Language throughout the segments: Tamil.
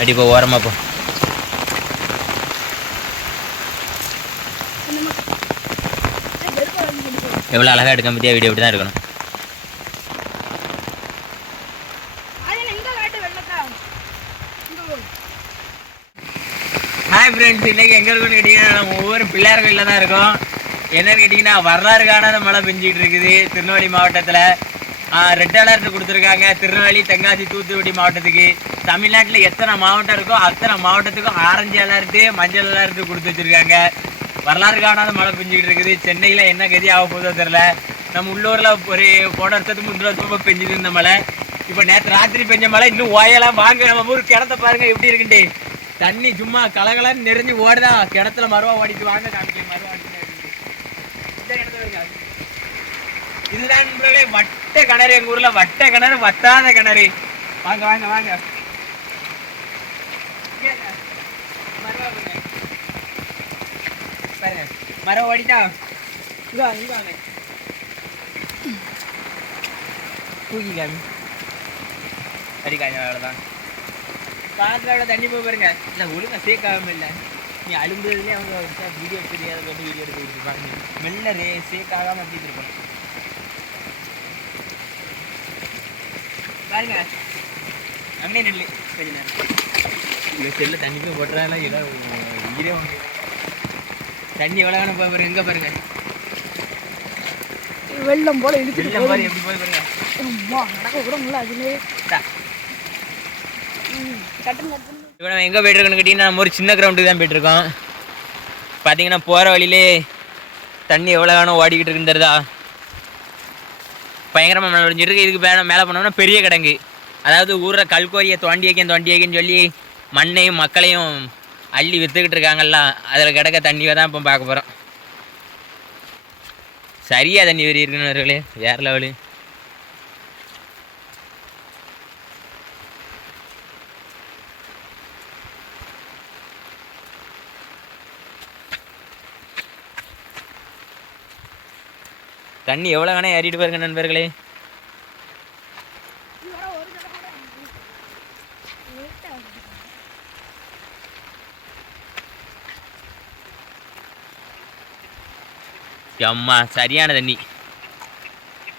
அடி போ ஓரமா போ. எவ்வளோ அழகாக எடுக்க பற்றியா வீடியோ இப்படி தான் இருக்கணும். ஹாய் ஃப்ரெண்ட்ஸ், இன்றைக்கி எங்கே இருக்குன்னு கேட்டிங்கன்னா நம்ம ஒவ்வொரு பிள்ளையார் கோயிலில் தான் இருக்கோம். என்னன்னு கேட்டிங்கன்னா வரலாறு காணாத மழை பெஞ்சிக்கிட்டு இருக்குது திருநெல்வேலி மாவட்டத்தில். ரெட் அலர்ட் கொடுத்துருக்காங்க திருநெல்வேலி, தென்காசி, தூத்துக்குடி மாவட்டத்துக்கு. தமிழ்நாட்டில் எத்தனை மாவட்டம் இருக்கோ அத்தனை மாவட்டத்துக்கும் ஆரஞ்சு அலர்ட்டு, மஞ்சள் அலர்ட்டு கொடுத்து வச்சுருக்காங்க. வரலாறு காணாத மழை பெஞ்சிக்கிட்டு இருக்குது. சென்னையில் என்ன கதி ஆக போதோ தெரில. நம்ம உள்ளூரில் ஒரு போன வருஷத்துக்கு முந்தின வருஷமாக பெஞ்சிட்டு இருந்த மழை இப்போ நேற்று ராத்திரி பெஞ்ச மழை இன்னும் ஓயலாம். வாங்க நம்ம ஊர் கிணத்த பாருங்க எப்படி இருக்குன்ட்டு. தண்ணி சும்மா கலகலன்னு நெறிஞ்சு ஓடுதான். கிணத்துல மருவா ஓடிட்டு வாங்க காமிக்க. மருவா இதுதான் வட்ட கிணறு. எங்க ஊர்ல வட்ட கிணறு, வத்தாத கிணறு. வாங்க வாங்க வாங்க. பாருங்க மரம் ஓடிட்டா. தூக்கி காமி அடி காய்ச்ச. அவ்வளோதான். காற்றுல தண்ணி போய் பாருங்க. இல்லை ஒழுங்கா சேக்காம இல்லை. நீ அழும்புறதுலேயே அவங்க வீடியோ தெரியாத போட்டு வீடியோ எடுத்து கொடுத்துருப்பாங்க. மெல்ல சேக்காகாம அப்படி இருக்கணும் பாருங்க. அங்கே நெல் கொஞ்ச நேரம் செல்ல தண்ணி போய் போட்டுறாங்களா ஏதோ உயிரே வாங்க. தண்ணி எவ்வளோ போய் பாருங்க. எங்கே பாருங்க வெள்ளம் போல இழுத்து. வெள்ளம் போல எப்படி போய் பாருங்க. நடக்க கூட முடியல. அதுலேயே இப்போ நம்ம எங்கே போய்ட்டுருக்கோன்னு கேட்டிங்கன்னா நம்ம ஒரு சின்ன கிரவுண்டுக்கு தான் போய்ட்டுருக்கோம். பார்த்தீங்கன்னா போகிற வழியிலே தண்ணி எவ்வளோ வேணும் ஓடிக்கிட்டு இருக்குன்றதா பயங்கரமாக மழை ஒழிஞ்சிருக்கு. இதுக்கு மேலே போனோம்னா பெரிய கிடங்கு. அதாவது ஊரில் கல்கோரியை தோண்டி வைக்கன்னு சொல்லி மண்ணையும் மக்களையும் அள்ளி விற்றுக்கிட்டு இருக்காங்கல்ல, அதில் கிடக்க தண்ணியை தான் இப்போ பார்க்க போகிறோம். சரியாக தண்ணி வெறி இருக்குன்னு வேறு லெவலு. தண்ணி எவ்வளோ வேணா ஏறிட்டு பாருங்க நண்பர்களே. அம்மா சரியான தண்ணி.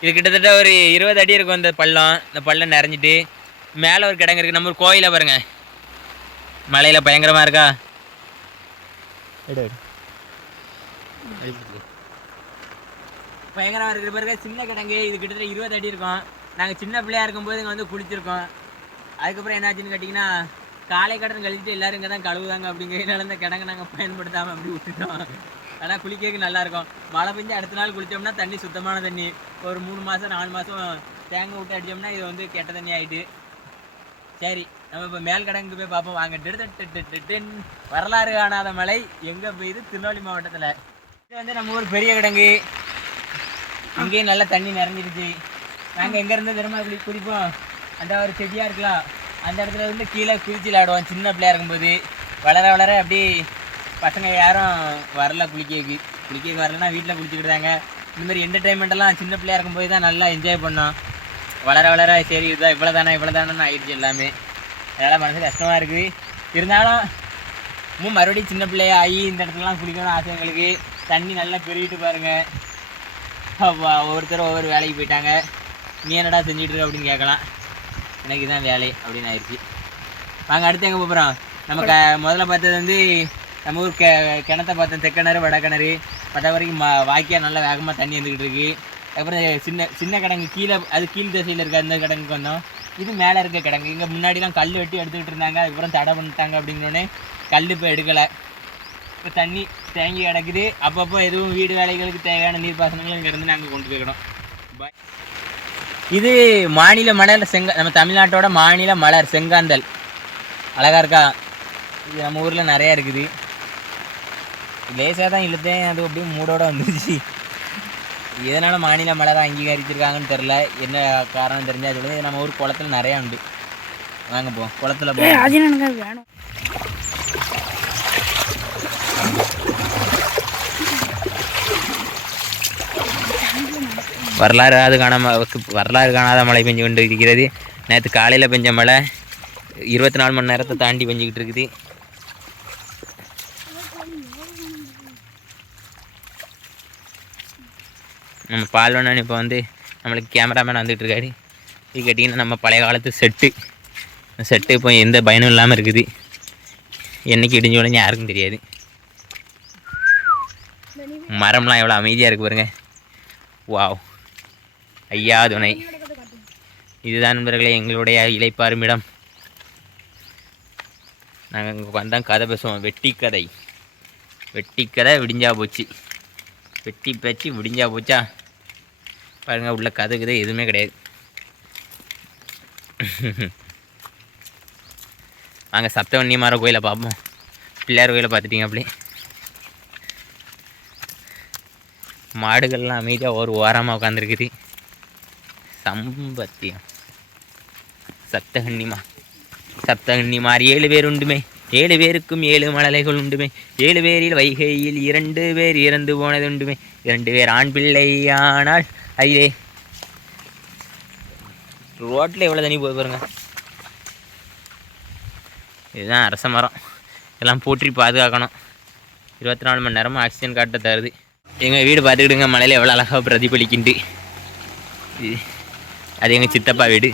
இது கிட்டத்தட்ட ஒரு 20 அடி இருக்கும் இந்த பள்ளம். இந்த பள்ளம் நிறைஞ்சிட்டு மேலே ஒரு கிடங்கு இருக்குது. நம்ம ஒரு கோயிலை பாருங்க. மலையில் பயங்கரமாக இருக்கா. பயங்கரமாக இருக்கிற பாருங்க. சின்ன கிடங்கு. இது கிட்டத்தட்ட 20 அடி இருக்கும். நாங்கள் சின்ன பிள்ளையாக இருக்கும்போது இங்கே வந்து குளிச்சிருக்கோம். அதுக்கப்புறம் என்னாச்சுன்னு கேட்டிங்கன்னா காலை கடன் கழிச்சுட்டு எல்லோரும் இங்கே தான் கழுவுதாங்க. அப்படிங்கிறதுனால இந்த கிடங்கு நாங்கள் பயன்படுத்தாமல் அப்படி விட்டுட்டோம். ஆனால் குளிக்கிறதுக்கு நல்லாயிருக்கும். மழை பெஞ்சு அடுத்த நாள் குளித்தோம்னா தண்ணி சுத்தமான தண்ணி. ஒரு 3 மாதம் 4 மாதம் தேங்காய் விட்டு அடித்தோம்னா இது வந்து கெட்ட தண்ணி ஆகிட்டு. சரி நம்ம இப்போ மேல் கிடங்குக்கு போய் பார்ப்போம் வாங்க. வரலாறு காணாத மழை எங்கே பெய்யுது? திருநெல்வேலி மாவட்டத்தில். இது வந்து நம்ம ஊர் பெரிய கிடங்கு. இங்கேயும் நல்லா தண்ணி நிறைஞ்சிருச்சு. நாங்கள் எங்கேருந்து திரும்ப இப்படி குதிப்போம். அந்த ஒரு செடியாக இருக்கலாம், அந்த இடத்துல வந்து கீழே குதிச்சு விளையாடுவோம் சின்ன பிள்ளையாக இருக்கும்போது. வளர வளர அப்படி பசங்க யாரும் வரல குளிக்க வரலன்னா வீட்டில் குளிச்சுக்கிட்டாங்க. இந்தமாதிரி என்டர்டைன்மெண்ட்டெல்லாம் சின்ன பிள்ளையாக இருக்கும்போது தான் நல்லா என்ஜாய் பண்ணோம். வளர வளர சரி இதுதான் இவ்வளோ தானே ஆகிடுச்சு எல்லாமே. அதனால் மனசு கஷ்டமாக இருக்குது. இருந்தாலும் மறுபடியும் சின்ன பிள்ளையா ஆகி இந்த இடத்துலலாம் குளிக்கணும்னு ஆசை எங்களுக்கு. தண்ணி நல்லா பெருகிட்டு பாருங்கள். ஒவ்வொருத்தரும் ஒவ்வொரு வேலைக்கு போயிட்டாங்க. நீ என்னடா செஞ்சுட்டு இருக்க அப்படின்னு கேட்கலாம். எனக்கு தான் வேலை அப்படின்னு ஆயிடுச்சு. வாங்க அடுத்து எங்கே போகிறோம். நம்ம முதல்ல பார்த்தது வந்து நம்ம ஊர் கிணத்த பார்த்தோம். தெக்கிணறு வடக்கிணறு பட்ட வரைக்கும் வாய்க்கால் நல்லா வேகமாக தண்ணி வந்துக்கிட்டு இருக்குது. அதுக்கப்புறம் சின்ன கிடங்கு கீழே, அது கீழ் திசையில் இருக்க அந்த கிடங்குக்கு வந்தோம். இது மேலே இருக்க கிடங்கு. இங்கே முன்னாடிலாம் கல் வெட்டி எடுத்துக்கிட்டு இருந்தாங்க. அதுக்கப்புறம் தடை பண்ணிட்டாங்க. அப்படின்னோடனே கல் இப்போ எடுக்கலை. இப்போ தண்ணி தேங்கி கிடக்குது. அப்பப்போ எதுவும் வீடு வேலைகளுக்கு தேவையான நீர்ப்பாசனங்கள் இங்கேருந்து நாங்கள் கொண்டு போய்க்கணும். இது மாநில மலர் நம்ம தமிழ்நாட்டோட மாநில மலர் செங்காந்தல். அழகாக இருக்கா. இது நம்ம ஊரில் நிறையா இருக்குது. லேசாக தான் இழுத்தேன், அது அப்படியே மூடோட வந்துருச்சு. எதனால் மாநில மலராக அங்கீகரிச்சிருக்காங்கன்னு தெரில. என்ன காரணம் தெரிஞ்சால் சொல்லுது. நம்ம ஊர் குளத்துல நிறையா உண்டு. வாங்க போ குளத்துல போ. வேணும் வரலாறு காணாத மழை பெஞ்சு கொண்டு இருக்கிறது. நேற்று காலையில் பெஞ்ச மழை 24 மணி நேரத்தை தாண்டி பெஞ்சிக்கிட்டு இருக்குது. நம்ம பால்வண்ணன் இப்போ வந்து நம்மளுக்கு கேமராமேன் வந்துகிட்டு இருக்காரு. இது கேட்டிங்கன்னா நம்ம பழைய காலத்து செட்டு இப்போ எந்த பயனும் இல்லாமல் இருக்குது. என்றைக்கு இடிஞ்சு உடனே யாருக்கும் தெரியாது. மரம்லாம் எவ்வளோ அமைதியாக இருக்குது பாருங்க. வாவ், ஐயா துணை. இதுதான் நண்பர்களே எங்களுடைய இளைப்பாறும் இடம். நாங்கள் இங்கே வந்தால் கதை பேசுவோம். வெட்டி கதை விடிஞ்சா போச்சு. வெட்டி பேச்சு விடிஞ்சா போச்சா பாருங்கள். உள்ள கதை எதுவுமே கிடையாது. வாங்க சப்தவன்னிமார கோயிலை பார்ப்போம். பிள்ளையார் கோயிலை பார்த்துட்டீங்க. அப்படி மாடுகள்லாம் அமைதியாக ஒரு ஓரமாக உட்காந்துருக்குது. சம்பத்தியம் சப்தகன்னிமார் 7 பேர் உண்டுமே. 7 பேருக்கும் 7 மழலைகள் உண்டுமே. 7 பேரில் வைகையில் 2 பேர் இறந்து போனது உண்டுமே. 2 பேர் ஆண் பிள்ளை ஆனால் ஐயே. ரோட்டில் எவ்வளோ தண்ணி போய் பாருங்க. இதுதான் அரச மரம். எல்லாம் போற்றி பாதுகாக்கணும். 24 மணி நேரமும் ஆக்சிஜன் காட்ட தருது. எங்கள் வீடு பார்த்துக்கிடுங்க, மலையில் எவ்வளோ அழகாக பிரதிபலிக்கிண்டு. அது எங்கள் சித்தப்பா வீடு.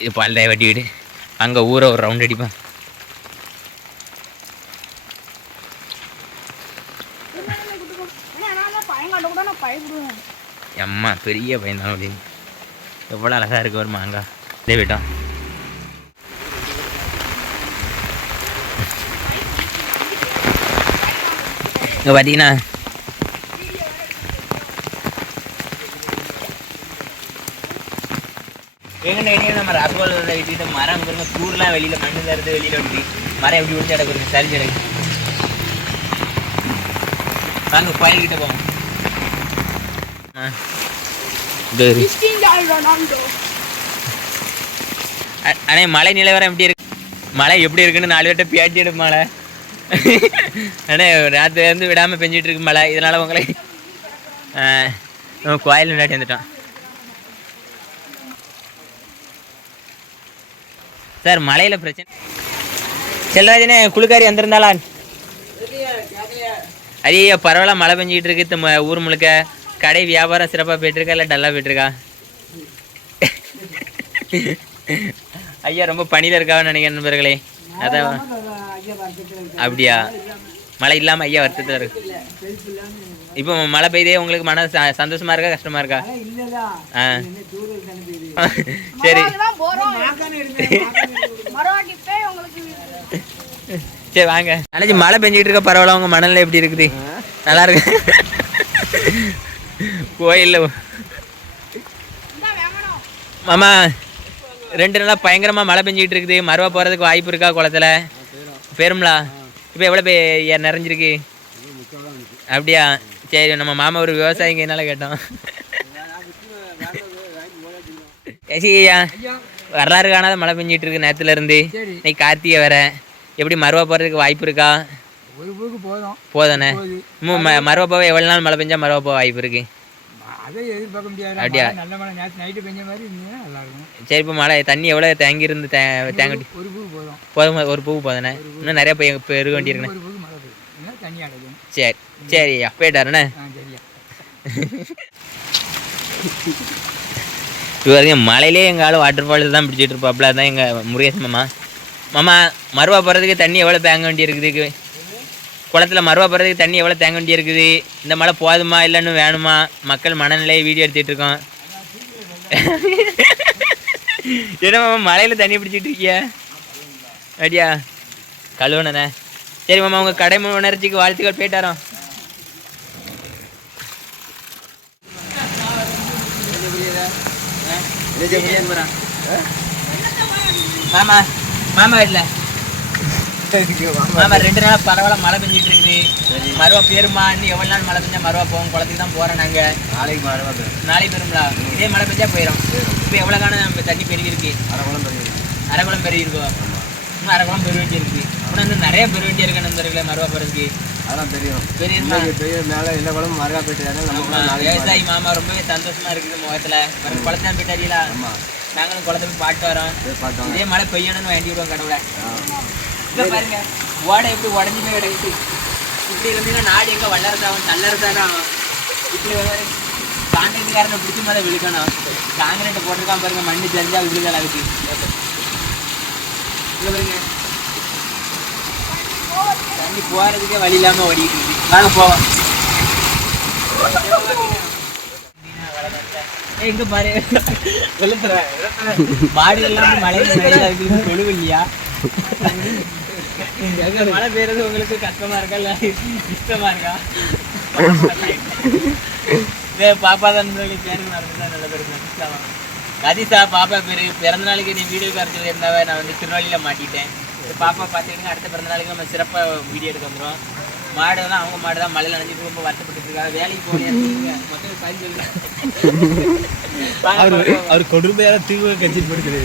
இது பால்தாய வட்டி வீடு. அங்கே ஊரை ஒரு ரவுண்ட் அடிப்பேன். அம்மா பெரிய பையன் தான் அப்படின்னு. எவ்வளோ அழகாக இருக்கு ஒரு மாங்காய். இதே வீட்டம் இங்கே பார்த்தீங்கன்னா எங்கே நம்ம ரசோலோட வீட்டு மரம் பாருங்க. தூர்லாம் வெளியில் மண்ணு தருது வெளியில் வந்து மரம் எப்படி விழுந்து கிடக்கு. சரிஞ்சு கிடக்கு. வாங்க கோயில்கிட்ட போவோம். அண்ணே மழை நிலவரம் எப்படி இருக்கு? மழை எப்படி இருக்குன்னு 4 பேர்ட்ட பேட்டி எடுப்பு. மழை அண்ணே ராத்திரிலேருந்து விடாமல் பெஞ்சிட்டு இருக்கு மழை. இதனால் உங்களை கோயில் முன்னாடி வந்துட்டோம். சார் மழையில் பிரச்சனை. செல்வராஜனே குளுக்காரி வந்திருந்தாளா? ஐயா பரவாயில்ல, மழை பெஞ்சிக்கிட்டு இருக்கு. ஊர் முழுக்க கடை வியாபாரம் சிறப்பாக போயிட்டுருக்கா இல்லை டல்லாக போயிட்டுருக்கா? ஐயா ரொம்ப பணியில் இருக்கான்னு நினைக்கிறேன் நண்பர்களே. அதான் அப்படியா? மழை இல்லாமல் ஐயா வருத்தத்தில் இருக்கு. இப்போ மழை பெய்தே உங்களுக்கு மன சந்தோஷமா இருக்கா கஷ்டமா இருக்கா? சரி சரி வாங்க. நினைச்சு மழை பெஞ்சிக்கிட்டு இருக்க பரவாயில்ல. உங்க மனநிலை எப்படி இருக்குது? நல்லா இருக்கு. கோயில்ல மாமா 2 நாளாக பயங்கரமாக மழை பெஞ்சிக்கிட்டு இருக்குது. மறுவா போகிறதுக்கு வாய்ப்பு இருக்கா குளத்துல? பெரும்லா இப்போ எவ்வளோ நிறைஞ்சிருக்கு? அப்படியா? சரி, நம்ம மாமா ஒரு விவசாயிங்க என்னால் கேட்டோம். ஐயா வரலாறு காணாத மழை பெஞ்சிட்டு இருக்கு நேரத்துலேருந்து. இன்னைக்கு கார்த்திகை வேற. எப்படி மறுவா போகிறதுக்கு வாய்ப்பு இருக்கா? போதானே மறுவா போக எவ்வளோ நாள் மழை பெஞ்சா மறுவா போக வாய்ப்பு இருக்கு? அப்படியா? சரி, இப்போ மழை தண்ணி எவ்வளோ தேங்கி இருந்து தேங்கட்டி போதும். ஒரு பூ போதானே? இன்னும் நிறைய பெருக வேண்டியிருக்குண்ணே. சரி சரியா போயிட்டாருண்ணே. இவருங்க மலையிலே எங்கள் ஆள் வாட்டர் ஃபால்ஸ் தான் பிடிச்சிட்டு இருப்பாப்புல. தான் எங்கள் முருகேசன் மாமா மறுவா போகிறதுக்கு தண்ணி எவ்வளோ தேங்க வேண்டியிருக்குது? குளத்தில் மறுவா போகிறதுக்கு தண்ணி எவ்வளோ தேங்க வேண்டியிருக்குது? இந்த மழை போதுமா இல்லைன்னு வேணுமா? மக்கள் மனநிலையை வீடியோ எடுத்துகிட்டு இருக்கோம். ஏன்னா மாமா மலையில் தண்ணி பிடிச்சிட்டு இருக்கியா? அப்படியா? கழுவுனண்ணே. சரி மாமா, உங்கள் கடை உணர்ச்சிக்கு வாழ்த்துக்கள். போயிட்டாரோம். மாமா மாமா வீட்டில் மாமா 2 நாளாக பரவாயில்ல மழை பெஞ்சிட்டு இருக்குது. மறுவா பேருமா? இன்னும் எவ்வளோ நாள் மழை பெஞ்சா மறுவா போவோம்? குளத்துக்கு தான் போகிறோம் நாங்கள். நாளைக்கு பெருங்களா? இதே மழை பெஞ்சா போயிடும். இப்போ எவ்வளோ காலம் நம்ம தண்ணி பெருகிருக்கு? அரை குளம் பெருகிருக்கோம். அரகுளம் பெருவண்டி இருக்கு. அப்புறம் வந்து நிறைய பெருவண்டி இருக்கு நண்பர்களே மருவா போறதுக்கு. அதெல்லாம் தெரியும். தெரியுமா? தெரியும். மேலே எல்லா குளமும் மருவா போயிட்டு விவசாயி மாமா ரொம்பவே சந்தோஷமா இருக்குது முகத்துல. குளத்தான் போயிட்டாரீங்களா? நாங்களும் குளத்தை போய் பாட்டு வரோம். இதே மழை பெய்யணும்னு வேண்டி விடுவோம் கடவுளை. இங்க பாருங்க ஓடை எப்படி உடஞ்சி போய் கிடக்குது. இப்படி இருந்தீங்கன்னா நாடு எங்க வல்லரசாகும் தல்லரசான ஆகும். இப்படி காங்கிரீட்டுக்காரனை பிடிச்சி மேலே விழுக்கணும். காங்கிரீட்டை போட்டிருக்கான் பாருங்க, மண்ணு தெரிஞ்சா விழுதல் அதுக்கு. இங்க பாருங்க தண்ணி போறதுக்கே வழி இல்லாம ஓடிட்டு இருக்கு. வாங்க போவோம். எங்க பாரு மாடு எல்லாம் மழையில கொழுவு இல்லையா? மழை பெய்யறது உங்களுக்கு கஷ்டமா இருக்கா இல்ல இஷ்டமா இருக்கா? பாப்பா தான் பேருக்கு நடந்துதான் நல்ல பேருக்கு கதிசா பாப்பா பேரு. பிறந்த நாளைக்கு நீ வீடியோ கார்டு இருந்தாவே நான் வந்து திருநெல்வேலியில மாட்டிட்டேன். பாப்பா பார்த்தீங்கன்னா அடுத்த பிறந்த நாளைக்கு நம்ம சிறப்பாக வீடியோ எடுக்க வந்துடும். மாடு தான் அவங்க மாடு தான் மழையில் நினைச்சிட்டு ரொம்ப வருத்தப்பட்டு இருக்காங்க. வேலைக்கு போனீங்க மக்கள் பதில் சொல்லுங்க. அவர் கொடுமையான தீவு கட்சிட்டு போடுறது.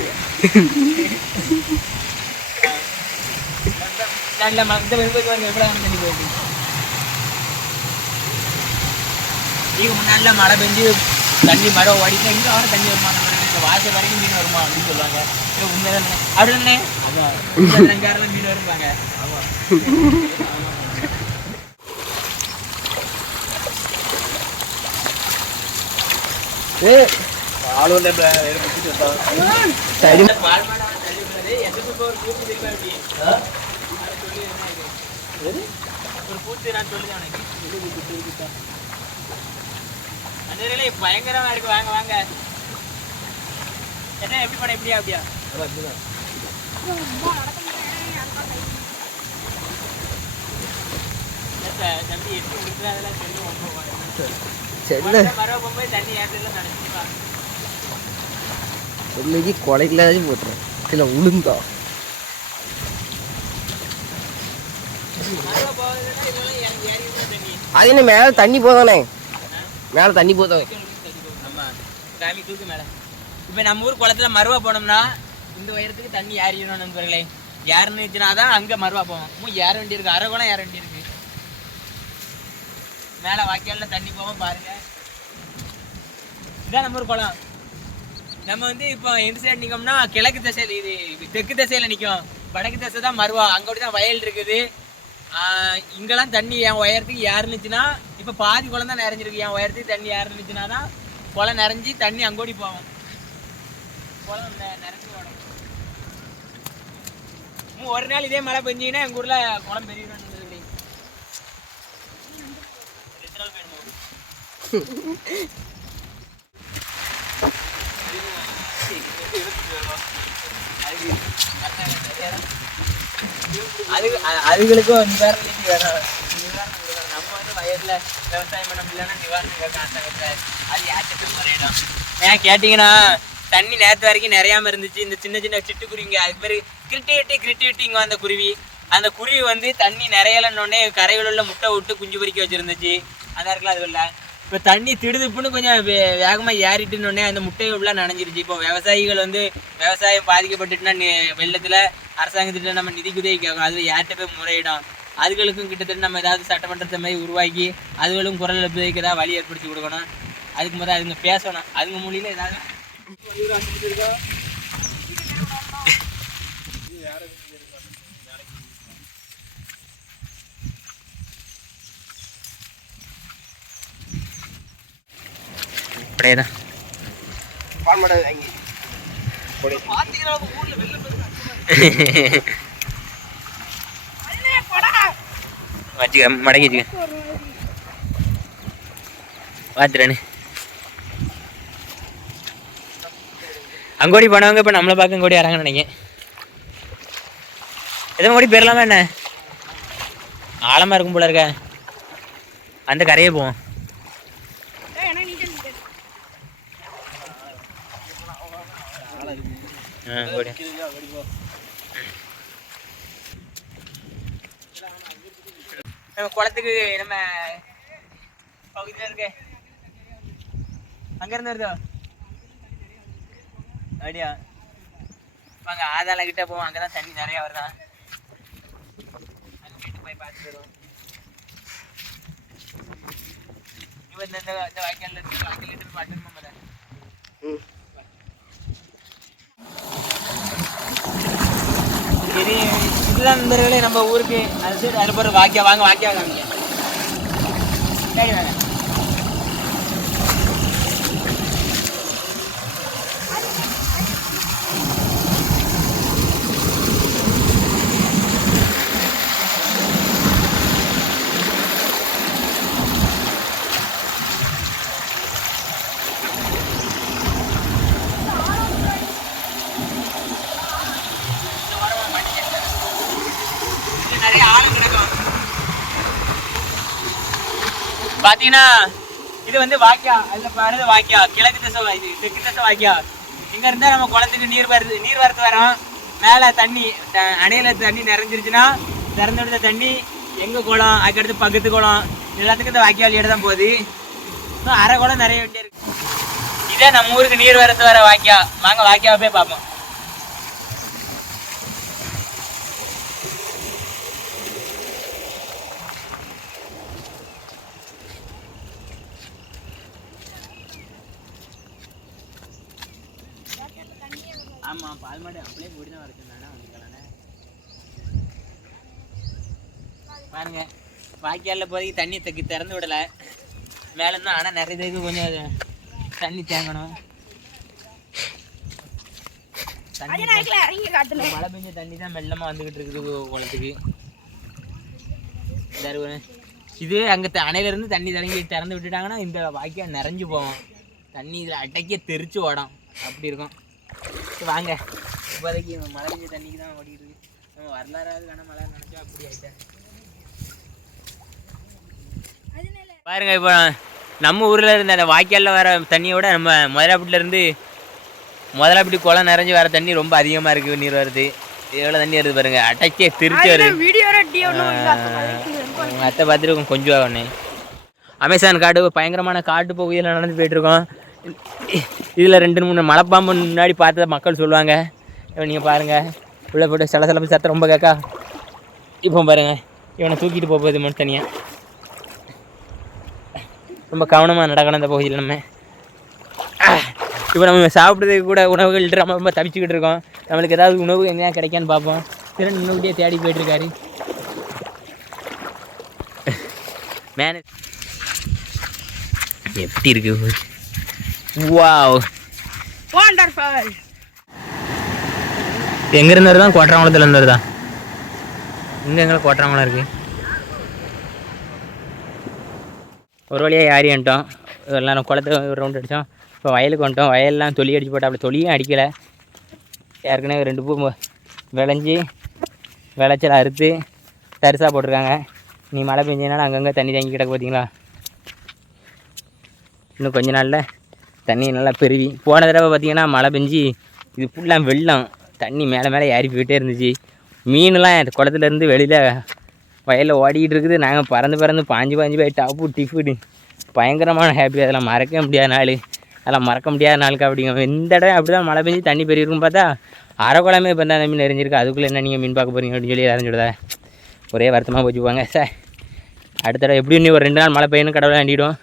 நீங்க முன்னாடில மழை பெஞ்சு தண்ணி மரம் ஓடினா இங்கே அவரை தண்ணி வருமா? வாசல் வரைக்கும் மீன் வருமா அப்படின்னு சொல்லுவாங்க. உண்மைதானே? அப்படின்னே அதான் அஞ்சாறுல மீன் வருவாங்க. பயங்கரமா இருக்கு. வாங்க வாங்க. என்ன எப்படி பண்ண எப்படியா அப்படியா தம்பி எட்டு முடிச்சு அதெல்லாம் சொல்லி மரவ போகும்போது தண்ணி ஏற்றெல்லாம் நடந்துச்சுப்பா. இன்னைக்கு கொலைக்குள்ளாச்சும் போட்டுறேன். இல்லை உளுந்தா அது என்ன மேலே தண்ணி போதானே? மேலே தண்ணி போதானே? ஆமாம் காமி தூக்கு மேலே. இப்போ நம்ம ஊர் குளத்துல மருவா போனோம்னா இந்த உயரத்துக்கு தண்ணி ஏறிடணும் நண்பர்களே. ஏறணும் வச்சுனா தான் அங்கே மருவா போவோம். ஏற வேண்டி இருக்கு. அரை குளம் ஏற வேண்டி இருக்கு. மேலே வாய்க்காலில் தண்ணி போவோம் பாருங்க. இதான் நம்ம ஊர் குளம். நம்ம வந்து இப்போ எந்த சைடு நிற்கோம்னா கிழக்கு திசையில், இது தெற்கு திசையில் நிற்கும். வடக்கு திசை தான் மருவா. அங்கோடி தான் வயல் இருக்குது. இங்கெல்லாம் தண்ணி என் உயரத்துக்கு ஏறினுச்சுன்னா இப்போ பாதி குளம் தான் நிறைஞ்சிருக்கு. என் உயரத்துக்கு தண்ணி ஏறினுச்சுன்னா தான் குளம் நிறைஞ்சி தண்ணி அங்கோடி போவோம். குளம் நிறைஞ்சி ஓடும். ஒரு நாள் இதே மழை பெஞ்சிங்கன்னா எங்கள் ஊரில் குளம் பெரிய அதுகளுக்கும் நிவாரணம் வேணும். நம்ம வந்து வயல்ல விவசாயம் பண்ண முடியலன்னா நிவாரணம் கேட்க அரசாங்கத்தில் அது யாச்சத்துக்கு முறையிடும். ஏன் கேட்டிங்கன்னா தண்ணி நேற்று வரைக்கும் நிறையாம இருந்துச்சு. இந்த சின்ன சின்ன சிட்டுக்குருவிங்க அதுக்கு பேர் கிரிட்டிவிட்டிங்க. அந்த குருவி வந்து தண்ணி நிறையலன்னொடனே கரையில் உள்ள முட்டை விட்டு குஞ்சு பொறிக்க வச்சுருந்துச்சு. அதான் இருக்குல்ல அது இல்லை. இப்போ தண்ணி திடுதுப்புன்னு கொஞ்சம் வேகமாக ஏறிட்டுன்னொடனே அந்த முட்டையை உள்ள நனைஞ்சிருச்சு. இப்போ விவசாயிகள் வந்து விவசாயம் பாதிக்கப்பட்டுட்டுனா வெள்ளத்தில் அரசாங்கத்திட்ட நம்ம நிதிக்குதவி கேட்கும். அதில் யார்கிட்ட போய் முறையிடும். அதுகளுக்கும் கிட்டத்தட்ட நம்ம ஏதாவது சட்டமன்றத்தை மாதிரி உருவாக்கி அதுகளும் குரல் எழுப்புவதற்கு ஏதாவது வழி ஏற்படுத்தி கொடுக்கணும். அதுக்கு முதல்ல அதுங்க பேசணும். அதுங்க மொழியில் ஏதாவது அப்படியேதான் வச்சுக்க மடக்கி வச்சுக்க பார்த்துறேன்னு. அங்கோடி போனவங்க இப்போ நம்மளை பார்க்க அங்கோடி இறங்க நினைக்கிறேன். எதுவும் ஓடி போயிடலாமா? என்ன ஆழமாக இருக்கும் போல இருக்க. அந்த கரையே போவோம். நம்ம குளத்துக்கு நம்ம பகுதியில் இருக்க அங்கேருந்து வருதோ அப்படியா? வாங்க ஆதாள கிட்ட போவோம், அங்கதான் தண்ணி நிறைய வருதான். அங்கிட்டு போய் பார்த்துட்டு வருவோம். இவன் இந்த வாய்க்கால் இருக்கு, வாய்க்கால் கிட்ட போய் பார்த்துட்டு சரி. இதுதான் நண்பர்களே நம்ம ஊருக்கு அது சரி அறுபது வாக்கியா. வாங்க வாக்கியா வாங்க. சரி வாங்க. நிறைய ஆழம் கிடக்கும். பாத்தீங்கன்னா இது வந்து வாக்கியா, அதுல பாருங்க வாக்கியா, கிழக்கு திசை, இது தெற்கு திசை வாக்கியா. இங்க இருந்தா நம்ம குளத்துக்கு நீர் வரத்து வரோம். மேல தண்ணி அணையில தண்ணி நிறைஞ்சிருச்சுன்னா திறந்து விடுத்த தண்ணி எங்க குளம், அதுக்கடுத்து பக்கத்து குளம், எல்லாத்துக்கும் இந்த வாக்கியா வழியோட தான் போகுது. அரை குளம் நிறைய வேண்டிய இருக்கு. இதே நம்ம ஊருக்கு நீர் வரத்து வர வாக்கியா. வாங்க வாக்கியாவை போய் பார்ப்போம். ஆமா பால் மாடு அப்படியே கூடி தான் வரைச்சிருந்தானே வந்துக்கலானே. பாருங்க வாய்க்காலில் போதைக்கு தண்ணி திறந்து விடலை. மேலே இருந்தால் ஆனால் நிறைய இதுக்கு கொஞ்சம் தண்ணி தேங்கணும். மழை பெஞ்ச தண்ணி தான் வெள்ளமாக வந்துக்கிட்டு இருக்குது குளத்துக்கு. இது அங்கே அணையிலேருந்து தண்ணி திறந்து விட்டுட்டாங்கன்னா இந்த வாய்க்கால் நிறைஞ்சு போவோம். தண்ணி இதில் அட்டைக்கே தெரிச்சு ஓடும், அப்படி இருக்கும். வாங்க இப்போதைக்கு மழை பெஞ்ச தண்ணிக்கு தான் ஓடிட்டு இருக்கு. நம்ம வரலாறாவது வேணா மழை நினைச்சா அப்படி ஆயிட்டேன். பாருங்க இப்போ நம்ம ஊரில் இருந்த அந்த வாய்க்காலில் வர தண்ணியோட நம்ம முதலாப்பட்டி குளம் நிறைஞ்சு வர தண்ணி ரொம்ப அதிகமாக இருக்குது. நீர் வருது, எவ்வளோ தண்ணி வருது பாருங்க, அட்டைக்கே திருச்சி வருது. அத்தை பார்த்துட்டு கொஞ்சம் ஆகணும். அமேசான் காடு பயங்கரமான காட்டு பகுதியில் நடந்து போயிட்டுருக்கோம். இதில் 2-3 மலைப்பாம்பு முன்னாடி பார்த்தத மக்கள் சொல்லுவாங்க. நீங்கள் பாருங்கள் உள்ளே போய்ட்டு சலசலப்பு சத்தம் ரொம்ப கேட்கா. இப்போ பாருங்கள் இவனை தூக்கிட்டு போகுது மட்டும் தனியாக. ரொம்ப கவனமாக நடக்கணும் இந்த பகுதியில். நம்ம இப்போ நம்ம சாப்பிட்றதுக்கு கூட உணவுகள் நம்ம ரொம்ப தவிச்சுக்கிட்டு இருக்கோம். நம்மளுக்கு ஏதாவது உணவு எங்கேயா கிடைக்கான்னு பார்ப்போம். திறன் உணவுகிட்டே தேடி போயிட்டுருக்காரு. மேனேஜ் எப்படி இருக்கு? Wow wonderful. எங்க இருந்து வருதா? கோட்டராங்குளத்துல இருந்து வருதா? எங்க கோட்டராங்குளம் இருக்கு. ஒரு வழியாக ஏறி வந்துட்டோம். எல்லாம் குளத்துல ஒரு ரவுண்ட் அடித்தோம். இப்போ வயலுக்கு வந்துட்டோம். வயல்லாம் தொலி அடிச்சு போட்டோம். அப்படி தொலியும் அடிக்கலை. ஏற்கனவே 2 பூ விளைஞ்சி விளைச்சல் அறுத்து தரிசாக போட்டிருக்காங்க. நீ மழை பெஞ்சதுனால அங்கங்கே தண்ணி தேங்கி கிடக்கு பார்த்தீங்களா. இன்னும் கொஞ்ச நாளில் தண்ணி நல்லா பெருவி. போன தடவை பார்த்திங்கன்னா மழை பெஞ்சு இது ஃபுல்லாக வெள்ளம், தண்ணி மேலே ஏறி போயிட்டே இருந்துச்சு. மீன்லாம் குளத்துலேருந்து வெளியில் வயலில் ஓடிக்கிட்டு இருக்குது. நாங்கள் பறந்து பாஞ்சு போய் டாப்பு டிஃபுடு பயங்கரமான ஹாப்பி. அதெல்லாம் மறக்க முடியாத நாள். அதெல்லாம் மறக்க முடியாத நாளுக்கு அப்படிங்க. இந்த இடம் அப்படி தான் மழை பெஞ்சு தண்ணி பெரிய இருக்குன்னு பார்த்தா அரை குளமே இப்போ தான் மீன் நிறைஞ்சிருக்கு. அதுக்குள்ளே என்ன நீங்கள் மீன் பார்க்க போகிறீங்க அப்படின்னு சொல்லி இறஞ்சுடுதா. ஒரே வருத்தமாக போச்சு போவாங்க சார். அடுத்த தடவை எப்படியும் இன்னும் ஒரு 2 நாள் மழை பெய்யணும் கடவுளை வேண்டிவிடும்.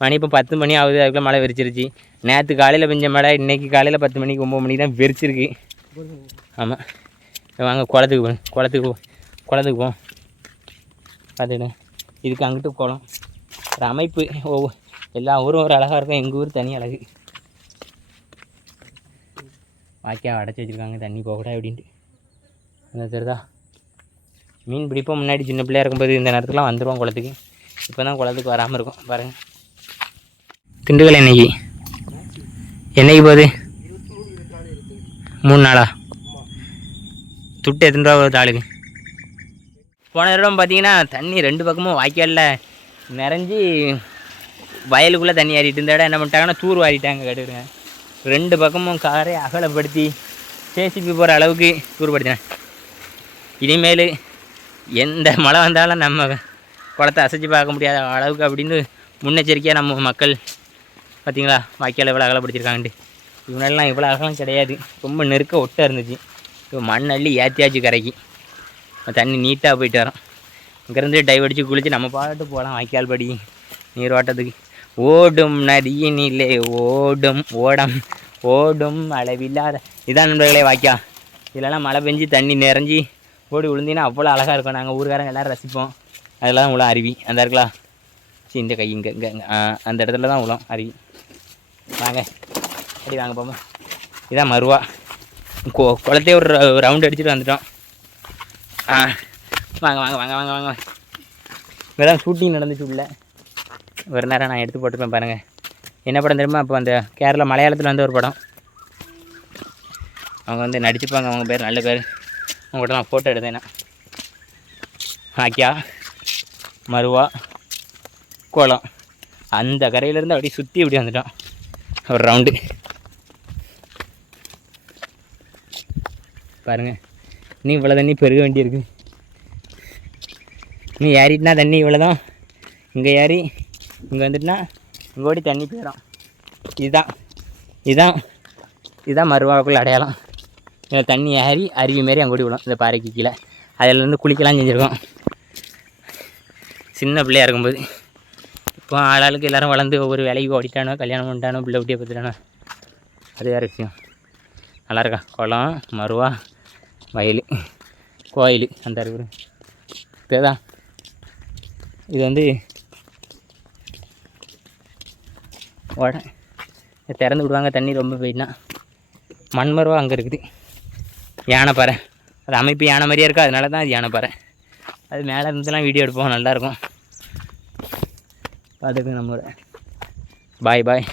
மணி இப்போ 10 மணி ஆகுது. அதுக்குள்ளே மழை வெறிச்சிருச்சு. நேற்று காலையில் பெஞ்ச மழை இன்றைக்கி காலையில் 10 மணிக்கு 9 மணிக்கு தான் வெறிச்சிருக்கு. ஆமாம் வாங்க குளத்துக்கு போவோம். பார்த்துக்கிட்டு இதுக்கு அங்கிட்டு குளம் ஒரு அமைப்பு. எல்லா ஊரும் ஒரு அழகாக இருக்கும். எங்கள் ஊர் தனி அழகு. வாய்க்கால் அடைச்சி வச்சுருக்காங்க தண்ணி போகக்கூடாது அப்படின்ட்டு. என்ன தெரியுதா? மீன் பிடிப்போம். முன்னாடி சின்ன பிள்ளையாக இருக்கும்போது இந்த நேரத்துக்குலாம் வந்துடுவோம் குளத்துக்கு. இப்போ தான் குளத்துக்கு வராமல் இருக்கும். பாருங்கள் திண்டுக்கல் என்னைக்கு போகுது? 3 நாளா? துட்டு எத்தனை ரூபா வருது ஆளுக்கு? போன தடவை பார்த்தீங்கன்னா தண்ணி 2 பக்கமும் வாய்க்காலில் நிறைஞ்சி வயலுக்குள்ளே தண்ணி ஏறிட்டு. இந்த இடம் என்ன பண்ணிட்டாங்கன்னா தூர் வாரிட்டாங்க. கேட்டுருங்க 2 பக்கமும் காரை அகலப்படுத்தி ஜேசிபி போகிற அளவுக்கு தூர்படுத்தினேன். இனிமேல் எந்த மழை வந்தாலும் நம்ம குளத்தை அசைச்சு பார்க்க முடியாத அளவுக்கு அப்படின்னு முன்னெச்சரிக்கையாக நம்ம மக்கள் பார்த்தீங்களா வாய்க்கால் எவ்வளோ அகலப்படுத்தியிருக்காங்கன்ட்டு. இவனெல்லாம் இவ்வளோ அகலம் கிடையாது. ரொம்ப நெருக்க ஒட்டாக இருந்துச்சு. இப்போ மண் அள்ளி ஏற்றியாச்சு கரைக்கு தண்ணி நீட்டாக போயிட்டு வரோம். இங்கேருந்து டைவ் அடித்து குளித்து நம்ம பாட்டு போகலாம் வாய்க்கால் படி நீரோட்டத்துக்கு. ஓடும் நதியினிலே ஓடும் அளவில்லாத இதான் நண்பர்களே வாய்க்கா. இதெல்லாம் மழை பெஞ்சு தண்ணி நிறைஞ்சி ஓடி விழுந்திங்கன்னா அவ்வளோ அழகாக இருக்கும். நாங்கள் ஊருக்காரங்க எல்லோரும் ரசிப்போம். அதெல்லாம் உள்ள அருவி அந்த இருக்கலாம். சரி இந்த கை இங்கே அந்த இடத்துல தான் உள்ள அருவி. வாங்க அப்படி வாங்க போமா. இதான் மருவா. குளத்தையே ஒரு ரவுண்டு அடிச்சுட்டு வந்துட்டோம். வாங்க வாங்க வாங்க வாங்க வாங்க. இங்கே தான் ஷூட்டிங் நடந்துச்சு உள்ள. ஒரு நேரம் நான் எடுத்து போட்டுப்பேன் பாருங்கள். என்ன படம் தெரியுமா? அப்போ அந்த கேரளா மலையாளத்தில் வந்து ஒரு படம் அவங்க வந்து நடிச்சுப்பாங்க. அவங்க பேர் நல்ல பேர். அவங்கள்ட்ட நான் ஃபோட்டோ எடுத்தேன். ஆக்கியா மருவா குளம் அந்த கரையிலேருந்து அப்படியே சுற்றி இப்படி வந்துட்டோம் ஒரு ரவுண்டு. பாருங்கள் இன்னும் இவ்வளோ தண்ணி பெருக வேண்டியிருக்கு. இன்னும் ஏறிட்டுனா தண்ணி இவ்வளோ தான். இங்கே ஏறி இங்கே வந்துட்டுனா இங்கே ஓடி தண்ணி போயிடும். இதுதான் மருவாக்குள்ள அடையாளம். இங்கே தண்ணி ஏறி அருவி மாரி அங்கே ஓடி விடும் இந்த பாறைக்கு கீழே. அதிலேருந்து குளிக்கலாம் செஞ்சுருக்கோம் சின்ன பிள்ளையாக இருக்கும்போது. இப்போ ஆளாளுக்கு எல்லோரும் வளர்ந்து ஒவ்வொரு வேலைக்கு ஓடிட்டானோ, கல்யாணம் பண்ணிட்டானோ, பிள்ளை குட்டியை பார்த்துட்டானோ, அது வேறு விஷயம். நல்லாயிருக்கா குளம், மருவா, வயல், கோயில் அந்த அறிவு. இப்போதான் இது வந்து திறந்து விடுவாங்க தண்ணி ரொம்ப போயிட்டுனா. மண்மருவா அங்கே இருக்குது. யானைப்பாறை அது அமைப்பு யானை மாதிரியே இருக்கா, அதனால தான் அது யானைப்பாறை. அது மேலே இருந்துலாம் வீடியோ எடுப்போம், நல்லாயிருக்கும். அதுக்கு நம்மளோட பாய்